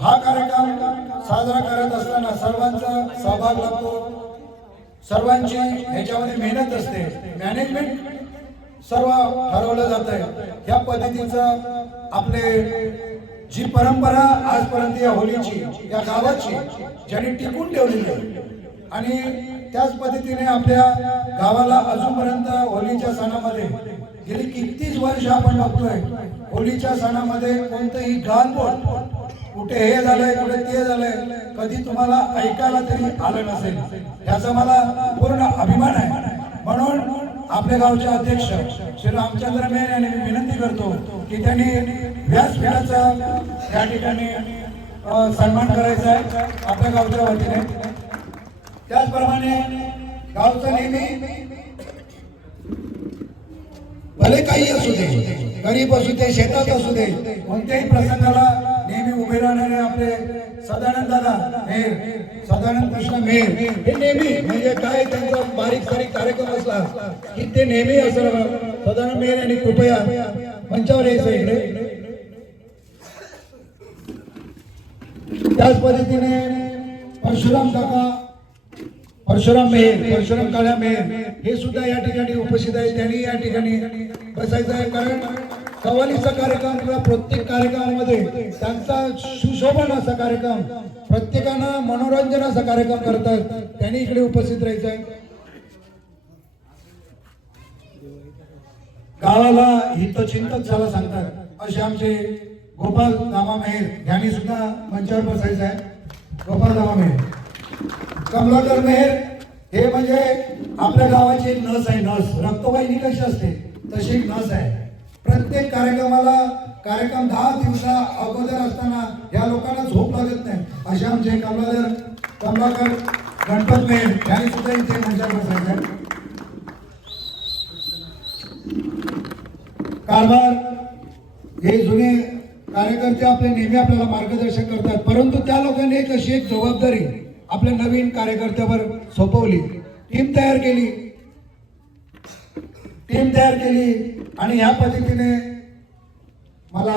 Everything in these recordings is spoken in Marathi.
हा कार्यक्रम साजरा करत असताना सर्वांचा सहभाग लागतो, सर्वांची ह्याच्यामध्ये मेहनत असते, मॅनेजमेंट सर्व ठरवलं जात आहे। या पद्धतीचं आपले जी परंपरा आजपर्यंत या होलीची या गावाची ज्यांनी टिकून ठेवलेली आहे आणि त्याच पद्धतीने आपल्या गावाला अजूनपर्यंत होलीच्या सणामध्ये गेली कितीच वर्ष आपण बघतोय, होलीच्या सणामध्ये कोणतंही गालबोट कुठे हे झालंय कुठे ते झालंय कधी तुम्हाला ऐकायला तरी आलं नसेल, याचा मला पूर्ण अभिमान आहे। म्हणून आपल्या गावचे अध्यक्ष श्री रामचंद्र मेहर यांनी मी विनंती करतो की त्यांनी व्यासपीठाचा या ठिकाणी सन्मान करायचा आहे आपल्या गावच्या वतीने। त्याचप्रमाणे गावचं नेहमी भले काही असू दे, गरीब असू दे, शेतात असू दे, कोणत्याही प्रसंगाला नेहमी उभे राहणारे आपले सदानंद दादा मेहर, सदानंद कृष्ण मेहर हे नेहमी म्हणजे काय त्यांचा बारीक सारीक कार्यक्रम असला की ते नेहमी असं सदानंद मेहर यांनी कृपया मंचावर यायचं इकडे। त्याच पद्धतीने परशुराम काका, परशुराम मेहर, परशुराम काळ्या मेहर हे सुद्धा या ठिकाणी उपस्थित आहेत, त्यांनी या ठिकाणी बसायचं आहे। कारण कव्वालीचा कार्यक्रम किंवा प्रत्येक कार्यक्रमामध्ये त्यांचा सुशोभन असा कार्यक्रम, प्रत्येकानं मनोरंजनाचा कार्यक्रम करतात, त्यांनी इकडे उपस्थित राहायचं आहे। गावाला हितचिंतक झाला सांगतात असे आमचे गोपाल दामा मेहर यांनी सुद्धा मंचावर बसायचं आहे। गोपाल दामा मेहर, कमलाकर मेहर हे म्हणजे आपल्या गावाची एक नस आहे, नस रक्तवाहिनी कशी असते तशी एक नस आहे। प्रत्येक कार्यक्रमाला कार्यक्रम 10 दिवसा अगोदर असताना या लोकांना झोप लागत नाही असे आमचे कमलाकर गणपत मेहर यांनी सुद्धा इथे मंचावर बसायचं आहे। कारभार हे जुने कार्यकर्ते आपले नेहमी आपल्याला मार्गदर्शन करतात, परंतु त्या लोकांनी एक अशी एक जबाबदारी आपल्या नवीन कार्यकर्त्यावर सोपवली, टीम तयार केली आणि ह्या पद्धतीने मला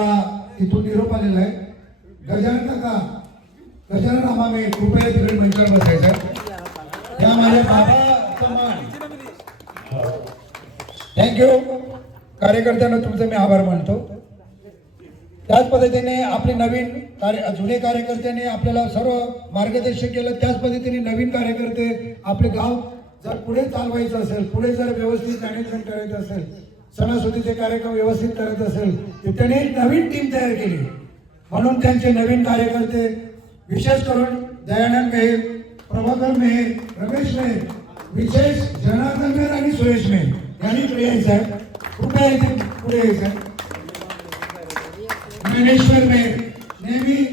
इथून निरोप आलेला आहे। गजानन काका, गजानन आम्हाला कृपया तिकडे मंचावर बसायचं, त्या माझ्या बाबाचा मान। थँक्यू कार्यकर्त्यांना तुमचे मी आभार मानतो। त्याच पद्धतीने आपले नवीन जुने कार्यकर्त्यांनी आपल्याला सर्व मार्गदर्शन केलं, त्याच पद्धतीने नवीन कार्यकर्ते आपले गाव जर पुढे चालवायचं असेल, पुढे जर व्यवस्थित मॅनेजमेंट करायचं असेल, सणासुदीचे कार्यक्रम व्यवस्थित करायचे असेल तर त्यांनी एक नवीन टीम तयार केली। म्हणून त्यांचे नवीन कार्यकर्ते विशेष करून दयानंद मेहर, प्रभाकर मेहर, रमेश मेहर, विशेष जनार्दन मेहर आणि सुरेश मेहर यांनी पुढे यायचं आहे, कृपया इथे पुढे यायचं आहे। ज्ञानेश्वर मेहर नेहमी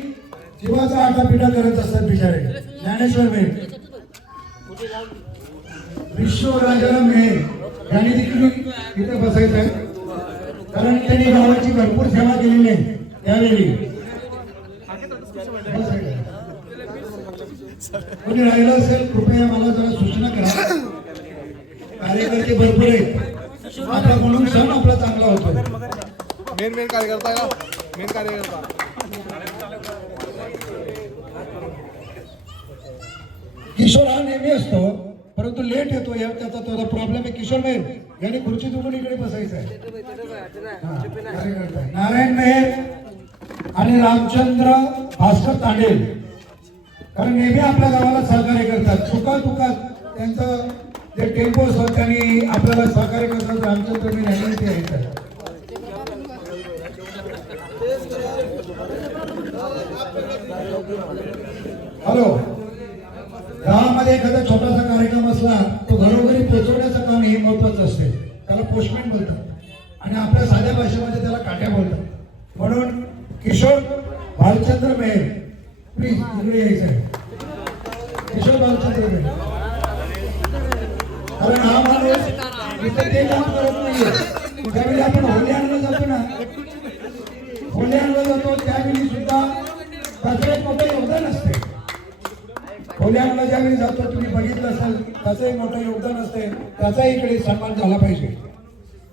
जीवाचा आटापिटा करत असतात बिचारे, ज्ञानेश्वर मेहर, विश्वराजाराम मेहर यांनी देखील इथे बसायचं आहे, कारण त्यांनी गावाची भरपूर सेवा केलेली आहे त्यावेळी। कोणी राहिलं असेल कृपया मला जरा सूचना करा, कार्यकर्ते भरपूर आहेत आपला, म्हणून सण आपला चांगला होतो। मेन कार्यकर्ता आहे ना, मेन कार्यकर्ता किशोर हा नेहमी असतो परंतु लेट येतो, त्याचा थोडा प्रॉब्लेम आहे। किशोर मेहर यांनी खुर्ची दुखून इकडे बसायचं आहे। नारायण मेहर आणि रामचंद्र भास्कर तांडेल कारण नेहमी आपल्या गावाला सहकार्य करतात, चुकात त्यांचं जे टेम्पो असतात त्यांनी आपल्याला सहकार्य करतात। रामचंद्र मेहर यांनी ते येतात। हॅलो, गावामध्ये एखादा छोटासा कार्यक्रम असला तो घरोघरी पोहोचवण्याचं काम हे महत्वाचं असते, त्याला पोस्टमॅन बोलतात आणि आपल्या साध्या भाषेमध्ये त्याला काट्या बोलतात। म्हणून किशोर भालचंद्र मेहर प्लीज इकडे यायचं आहे। किशोर भालचंद्र मेहर, कारण हा माणूस इथे ते काम करत नाहीये। ज्यावेळी आपण होली आणलं जातो ना, होली आणलं जातो त्यावेळी सुद्धा त्याचं एक मोठं योगदान असते। होली आणला ज्यावेळी जातो तुम्ही बघितलं असेल त्याचं एक मोठं योगदान असते, त्याचा इकडे सन्मान झाला पाहिजे।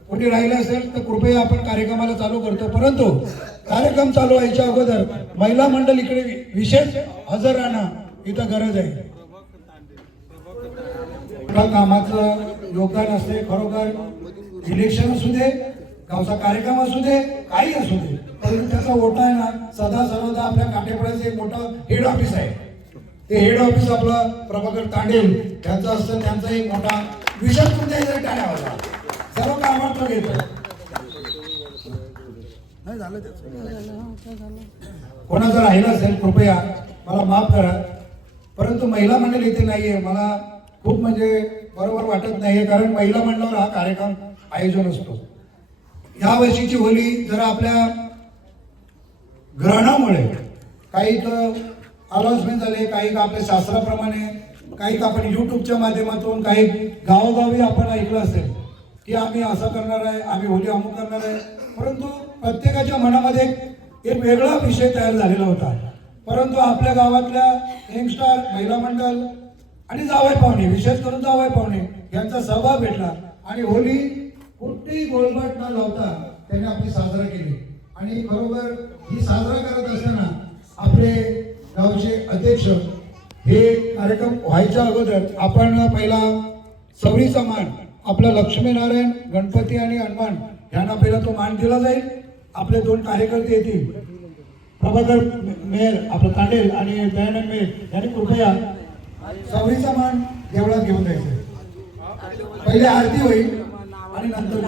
कोणी राहिलं असेल तर कृपया आपण कार्यक्रमाला चालू करतो, परंतु कार्यक्रम चालू व्हायच्या अगोदर महिला मंडळ इकडे विशेष हजर राहणं इथं गरज आहे. कामाचं योगदान असते खरोखर. इलेक्शन असू दे, गावचा कार्यक्रम असू दे, काही असू दे, परंतु त्याचा ओटा आहे ना सदा सर्वदा आपल्या काटेपडाचं एक मोठं हेड ऑफिस आहे. ते हेड ऑफिस आपलं प्रभाकर तांडेल त्यांचं असतं. त्यांचा एक मोठा विषय तुमच्या इथे टाळ्या होता. सर्व कामात तो घेतो. नाही झालं त्याचं. कोणाचं राहिलं असेल कृपया मला माफ करा. परंतु महिला मंडळ इथे नाहीये. मला खूप म्हणजे बरोबर वाटत नाहीये, कारण महिला मंडळावर हा कार्यक्रम आयोजन असतो. या वर्षीची होली जरा आपल्या ग्रहणामुळे काही अनाउन्समेंट झाले, काही आपल्या शास्त्राप्रमाणे, काही आपण युट्यूबच्या माध्यमातून, काही गावोगावी आपण ऐकलं असेल की आम्ही असं करणार आहे, आम्ही होली अमुक करणार आहे. परंतु प्रत्येकाच्या मनामध्ये एक वेगळा विषय तयार झालेला होता. परंतु आपल्या गावातल्या यंगस्टर, महिला मंडळ आणि जावई पाहुणे, विशेष करून जावई पाहुणे यांचा सहभाग भेटला आणि होली कुठेही गोळबाट न लावता त्यांनी आपली साजरा केली. आणि खरोबर ही साजरा करत असताना आपले गावचे अध्यक्ष हे कार्यक्रम व्हायच्या अगोदर आपण पहिला सवरीचा मान आपला लक्ष्मीनारायण, गणपती आणि हनुमान यांना पहिला तो मान दिला जाईल. आपले 2 कार्यकर्ते येतील, प्रभाकर मेहर आपलं तांडेल आणि दयानंद मेहर यांनी कृपया सवरीचा मान देवळात घेऊन जायचं. पहिले आरती होईल आणि नंतर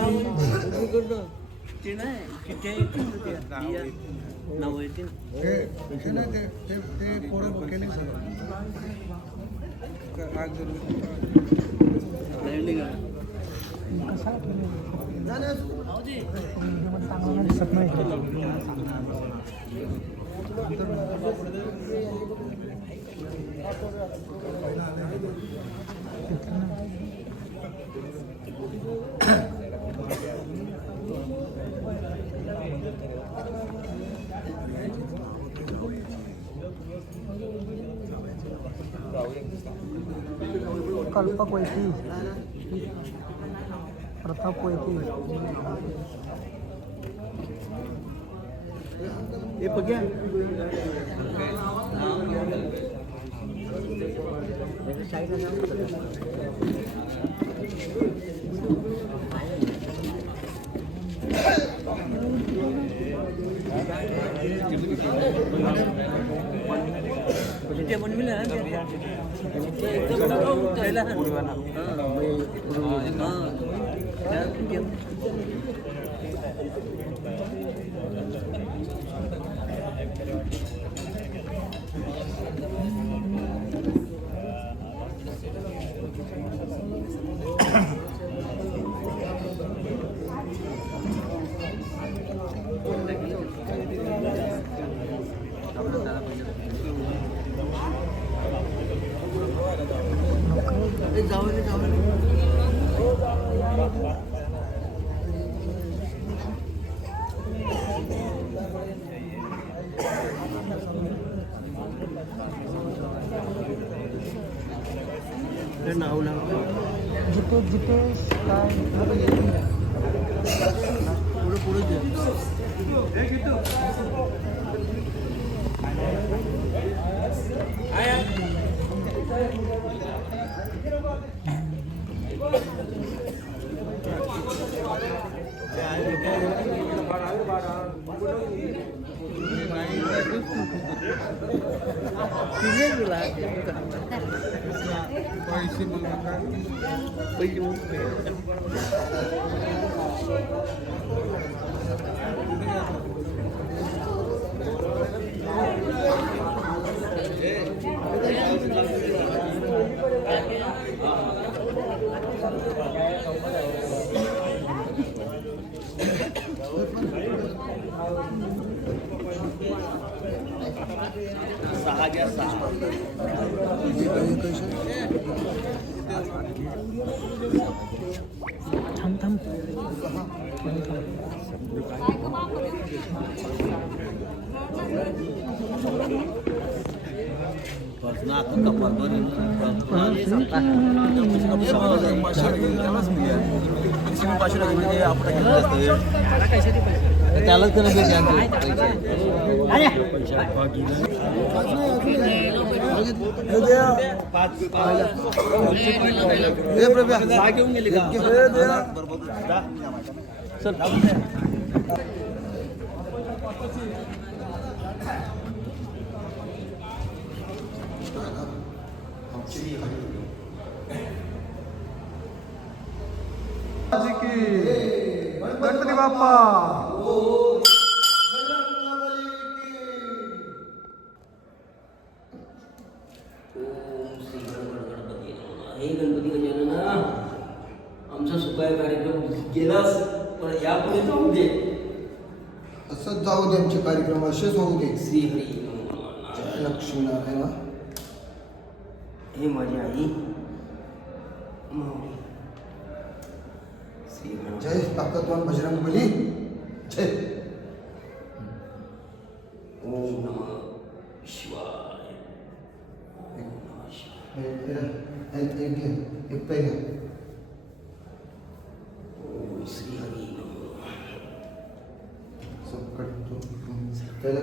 कल्पक वैती, प्रताप वैती, ये बघ्या जितेश काय आपण त्यालाच गणपती बाप्पा हे गणपती गजानना आमचा सुखाय कार्यक्रम गेलास पण यापुढे जाऊ दे. असंच जाऊ दे आमचे कार्यक्रम असेच होऊ दे. श्री हरी जय लक्ष्मीनारायण. हे माझी आई माऊली. श्री हरी जय ताकदवान बजरंग बली. जय. ओम नमः शिवाय. ओम नमः शिवाय. एक पहिला ओम श्री हरी नमः. सब कटतो पहिला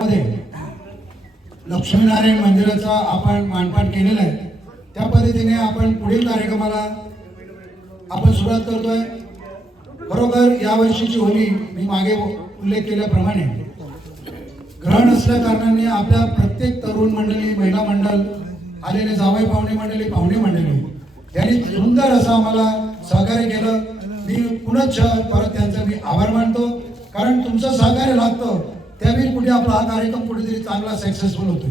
मध्ये लक्ष्मीनारायण मंदिराचा आपण मांडपाट केलेला आहे. त्या पद्धतीने आपण पुढील कार्यक्रमाला आपण सुरुवात करतोय. खरोखर यावर्षीची होळी मी मागे उल्लेख केल्याप्रमाणे ग्रहण असल्या कारणाने आपल्या प्रत्येक तरुण मंडळी, महिला मंडळ, आलेले जावई पाहुणे मंडळी, पाहुणे मंडळी यांनी सुंदर असं आम्हाला सहकार्य केलं. मी पुनश्च परत त्यांचा मी आभार मानतो, कारण तुमचं सहकार्य लागतं त्यावेळी कुठे आपला हा कार्यक्रम कुठेतरी चांगला सक्सेसफुल होतो.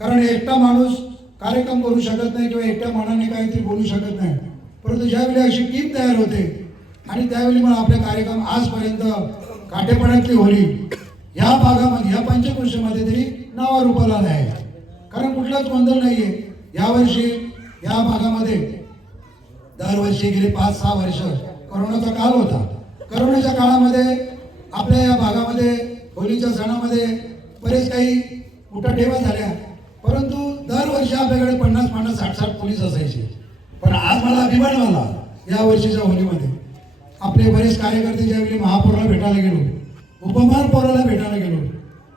कारण एकटा माणूस कार्यक्रम करू शकत नाही किंवा एकट्या मनाने काहीतरी बोलू शकत नाही, परंतु ज्यावेळी अशी टीम तयार होते आणि त्यावेळी मग आपले कार्यक्रम आजपर्यंत काटेपणातली होळी या भागामध्ये, या पंचक्रोशीमध्ये तरी नावारूपाला आहे. कारण कुठलाच गोंधळ नाहीये. यावर्षी या भागामध्ये दरवर्षी गेले 5-6 वर्ष कोरोनाचा काळ होता. कोरोनाच्या काळामध्ये आपल्या या भागामध्ये होळीच्या सणामध्ये बरेच काही उठाठेवा झाल्या, परंतु दरवर्षी आपल्याकडे 50-50, 60-60 पोलीस असायचे. पण आज मला अभिमान झाला या वर्षीच्या होळीमध्ये आपले बरेच कार्यकर्ते ज्यावेळी महापौराला भेटायला गेलो, उपमहापौराला भेटायला गेलो,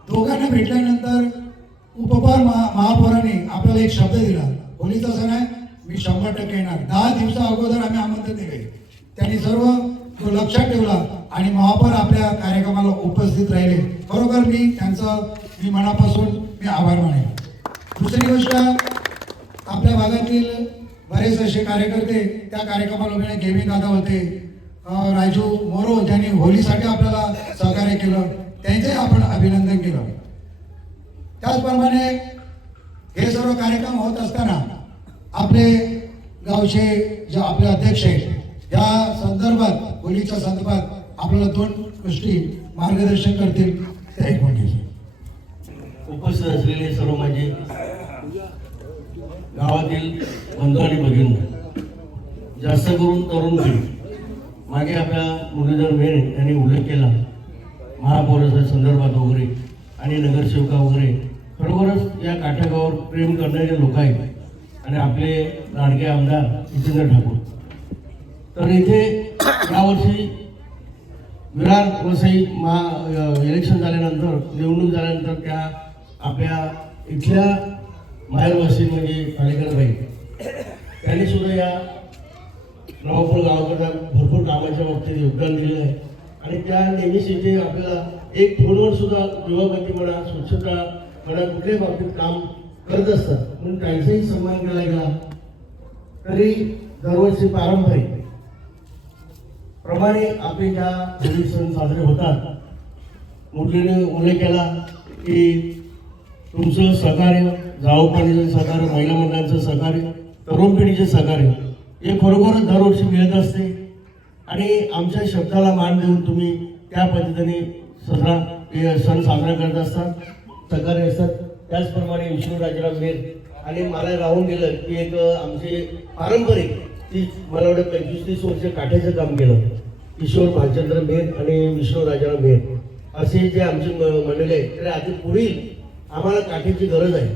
दोघांना भेटल्यानंतर महापौराने आपल्याला एक शब्द दिला, होळीचा सण आहे, मी 100% येणार. 10 दिवसा अगोदर आम्ही आमंत्रण दिले. त्यांनी सर्व तो लक्षात ठेवला आणि महापौर आपल्या कार्यक्रमाला उपस्थित राहिले. खरोखर मी मनापासून आभार मानेन. दुसरी गोष्ट, आपल्या भागातील बरेच असे कार्यकर्ते त्या कार्यक्रमाला उभे, गेमिंग दादा होते, राजू मोरो ज्यांनी होळीसाठी आपल्याला सहकार्य केलं, त्यांचे आपण अभिनंदन केलं. त्याचप्रमाणे हे सर्व कार्यक्रम होत असताना आपले गावचे जे आपले अध्यक्ष आहेत या संदर्भात, होळीच्या संदर्भात आपल्याला 2 गोष्टी मार्गदर्शन करतील, ते ऐकून घ्यायचे. उपस्थित असलेले सर्व माझे गावातील बंधू आणि भगिनी, जास्त करून तरुण पिढी, मागे आपल्या मुरलीधर मेरे यांनी उल्लेख केला महापौराच्या संदर्भात वगैरे आणि नगरसेवका वगैरे, खरोखरच या काठागावावर प्रेम करणारे लोक आहेत. आणि आपले लाडके आमदार जितेंद्र ठाकूर, तर इथे यावर्षी विरार वसई इलेक्शन झाल्यानंतर, निवडणूक झाल्यानंतर त्या आपल्या इथल्या माहेरवासी म्हणजे पालेकरबाई त्यांनी सुद्धा या नवापूर गावाकडे भरपूर कामाच्या बाबतीत योगदान दिलेलं आहे. आणि त्या नेहमीच इथे आपल्याला एक फोनवर सुद्धा दिवाबत्ती म्हणा, स्वच्छता म्हणा, कुठल्याही बाबतीत काम करत असतात, म्हणून त्यांचाही सन्मान केला गेला. तरी दरवर्षी पारंपरिक प्रमाणे आपले ज्या होळी सण साजरे होतात, मुरलीने उल्लेख केला की तुमचं सहकार्य, जावपाणीचं सहकार्य, महिला मंडळांचं सहकार्य, तरुण पिढीचे सहकार्य हे खरोखरच दरवर्षी मिळत असते. आणि आमच्या शब्दाला मान देऊन तुम्ही त्या पद्धतीने सण साजरा करत असतात, सहकार्य असतात. त्याचप्रमाणे विष्णू राजाराम मेर आणि मला राहून गेलं की एक आमचे पारंपरिक ती मला वाटतं 25-30 वर्ष काठ्याचं काम केलं, किशोर भालचंद्र मेर आणि विष्णू राजाराम मेर असे जे आमचे मंडळी आहेत. तर आधी पुढील आम्हाला काठ्याची गरज आहे.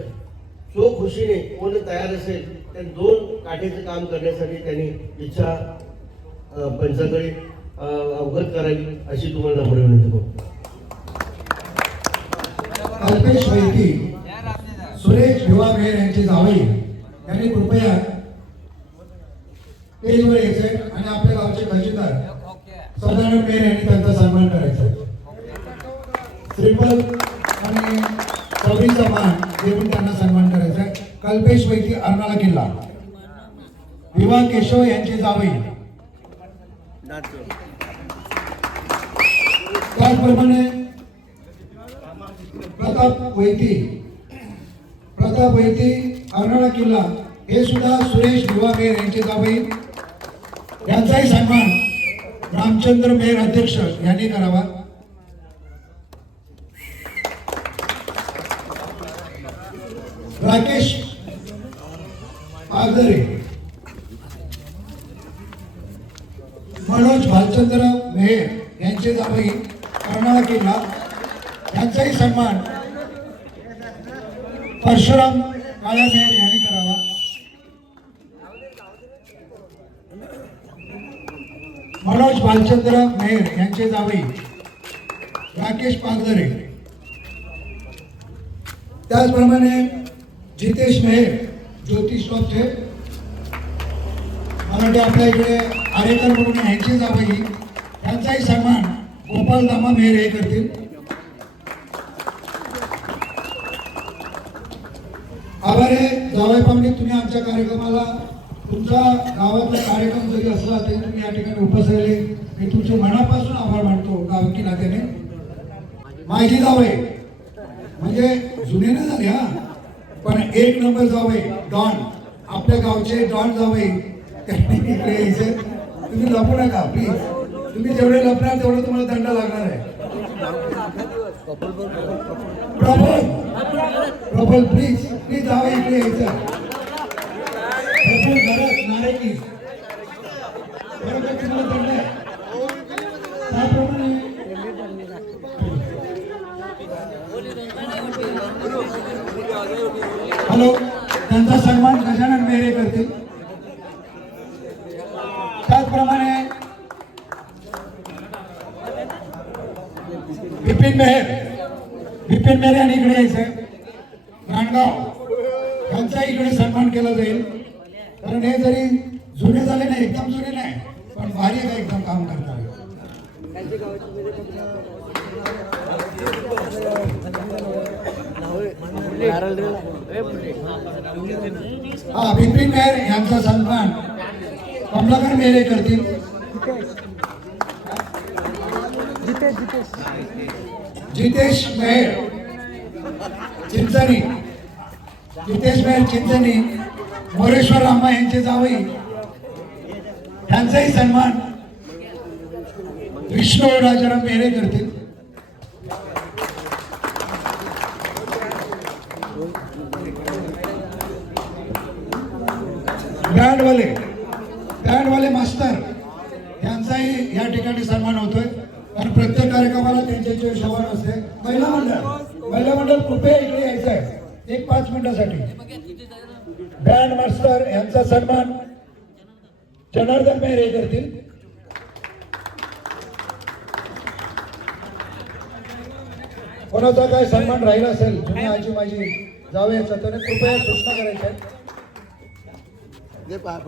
जो खुशीने कोण तयार असेल त्या 2 काठीचं काम करण्यासाठी त्यांनी इच्छा पंचाकडे अवगत करावी अशी तुम्हाला नम्र विनंती करतो. अल्पेश वैकी सुरेश भिवा मेहर यांचे जावई यांनी कृपया स्टेजवर यायचे आणि आपल्या गावचे खजिनदार सदानंद मेहर यांनी त्यांचा सन्मान करायचा. श्रीफळ आणि सवरीचा मान देऊन त्यांना सन्मान करायचा. कल्पेश वैकी अर्नाळा किल्ला, विवा केशव यांचे जावई, त्याचप्रमाणे प्रताप वैती अर्नाळा किल्ला हे सुद्धा सुरेश भिवा मेहर यांचे जावई. यांचाही सन्मान रामचंद्र मेहर अध्यक्ष यांनी करावा. राकेश आगरे, मनोज भालचंद्र मेहर यांचे जावई अर्नाळा किल्ला, यांचाही सन्मान परशुराम काळा मेहर यांनी करावा. मनोज भालचंद्र मेहर यांचे जावई राकेश पागदरे, त्याचप्रमाणे जितेश मेहर ज्योतिष टॉपचे, मला वाटते आपल्या इकडे आरेकर म्हणून यांचे जावई, यांचाही सन्मान गोपाल दामा मेहर हे करतील. आभार आहे जावई पाहुणे, तुम्ही आमच्या कार्यक्रमाला तुमचा गावातला कार्यक्रम जरी असला तरी तुम्ही या ठिकाणी उपस्थित राहिले मी तुमचे मनापासून आभार मानतो. गावकी नात्याने माझी जावई म्हणजे जुने ना झाले हा, पण 1 नंबर जावई डॉन, आपल्या गावचे डॉन जावई इकडे यायचे. तुम्ही लपू नका प्लीज, तुम्ही जेवढे लपणार तेवढं तुम्हाला दंड लागणार आहे. प्रबल प्लीज प्लीज जावई इकडे यायचं. प्रबल घरात नारायणी बरोबर तुम्हाला दंड आहे. त्याप्रमाणे हॅलो, त्यांचा सन्मान गजानन मेहरे करतील. त्याचप्रमाणे विपिन मेहर यांनी इकडे यायचं. राणगाव यांचा इकडे सन्मान केला जाईल, कारण हे जरी जुने झाले नाही, एकदम जुने नाही, पण भारी का एकदम काम करतात. हा, विपिन मेहर यांचा सन्मान कमलाकर मेहरे करतील. जितेश मेहर चिंचणी मोरेश्वर रामा यांचे जावई, यांचाही सन्मान विष्णू राजाराम मेहरे करतील. बँडवाले मास्टर यांचाही या ठिकाणी सन्मान होतोय, आणि प्रत्येक कार्यक्रमाला त्यांच्या शोभा असते. महिला मंडळ कृपया इकडे यायचं आहे 1-5 मिनिटासाठी. बँड मास्टर यांचा सन्मान जनार्दन मेहरे करतील. कोणाचा काय सन्मान राहिला असेल जुनी आजी माझी जावयाचा, तर कृपया सूचना करायच्या.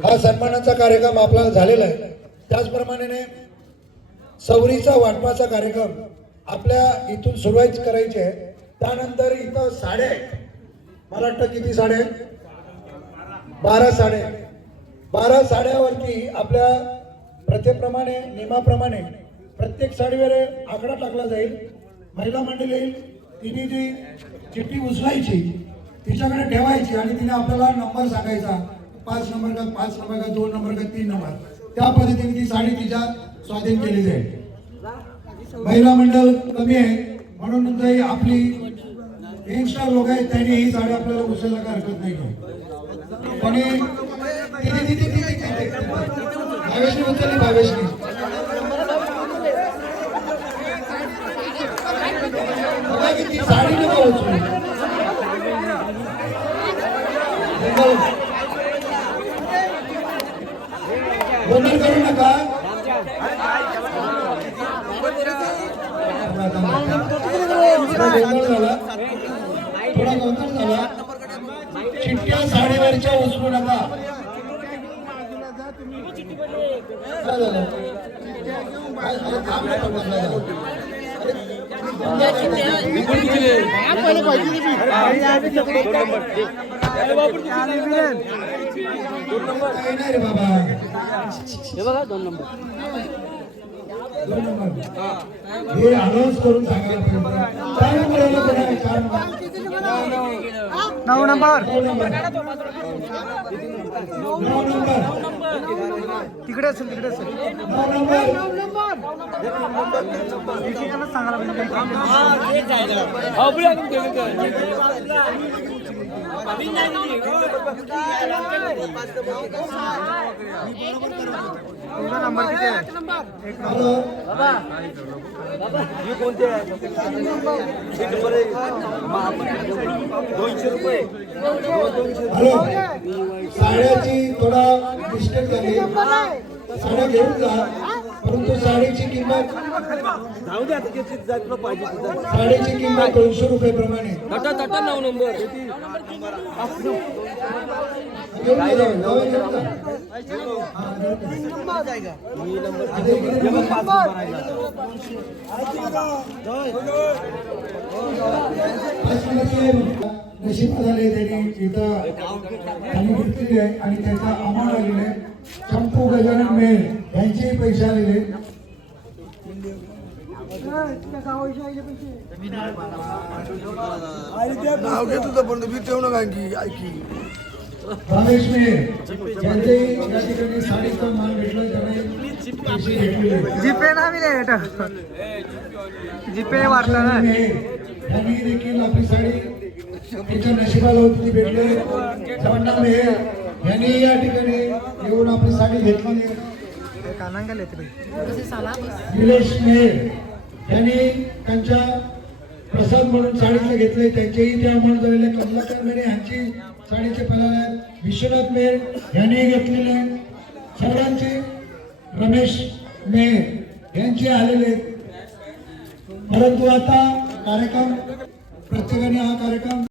हा सन्मानाचा कार्यक्रम आपला झालेला आहे. त्याचप्रमाणे सवरीचा वाटपाचा कार्यक्रम आपल्या इथून सुरुवात करायची आहे. त्यानंतर इथं साड्या आहेत, मला वाटतं किती साड्या आहेत, 12 साड्यावरती आपल्या प्रथेप्रमाणे नियमाप्रमाणे प्रत्येक साडीवर आकडा टाकला जाईल. महिला मंडळी येईल, तिने ती चिठ्ठी उचलायची, तिच्याकडे ठेवायची आणि तिने आपल्याला नंबर सांगायचा, 5 नंबर का 5 नंबर का 2 नंबर का 3 नंबर, त्या पद्धतीने ती साडी तिच्या स्वाधीन केली जाईल. महिला मंडळ कमी आहे म्हणून नंतर आपली यंगस्टर लोक आहेत त्यांनी ही साडी आपल्याला उचलायला काय हरकत नाही. आणि भावेशनी उचलली, भावेशनी ती साडी नको उचलू. गोंधळ करू नका. थोडा गोंधळ झाला. चिठ्ठ्या साडीवरच्या उचलू नका. काय झालं? काय झालं? काम नका बसायला. काही नाही रे बाबा. हे बघा 2 नंबर. 2 नंबर. हे अनाउन्स करून सांगायला पाहिजे. 4 नंबर आला तर नाही. 4 नंबर. 9 number 9 number. 9 नंबर. तिकडे असेल तिकडे असेल 9 नंबर. एकेकाला सांगायला पाहिजे. तुझा नंबर किती आहे? 1 नंबर. हॅलो, साड्याची थोडा मिस्टेक झाली. साड्या घेऊन जा, परंतु साडीची किंमत साडीची किंमत 200 रुपये प्रमाणे. 9 नंबर. घेऊन जा, घेऊन जा. हा, घेऊन जा. आता इकडे नशीब झाले त्यांनी इथं त्यांनी घेतलेली आहे आणि त्याचा अमाऊंट आलेला आहे. चंपू गजानन मेळ यांचेही पैसे आलेले. नाव घेत होतं पण मी ठेवू नका की ऐकी रमेश मेळ यांचेही या ठिकाणी साडीचा माल भेटला. त्याने पैसे घेतलेले. जीपे ना मिळेल जीपे वाटतं ना. त्यांनी देखील आपली साडी तिच्या नशिबाला होती ती भेटले. जवंडा मेळ यांनी या ठिकाणी येऊन आपली साडी घेतलेली. कानांग गेले ते निलेश मेळ यांनी त्यांच्या प्रसाद म्हणून साडीचं घेतले. त्यांचेही ते अमाऊंट झालेले. कमलाकर मेळे यांची साडीचे पलाले. विश्वनाथ मेळ यांनी घेतलेले. सर्वांचे रमेश मेळ यांचे आलेले. परंतु आता कार्यक्रम प्रत्येकाने हा कार्यक्रम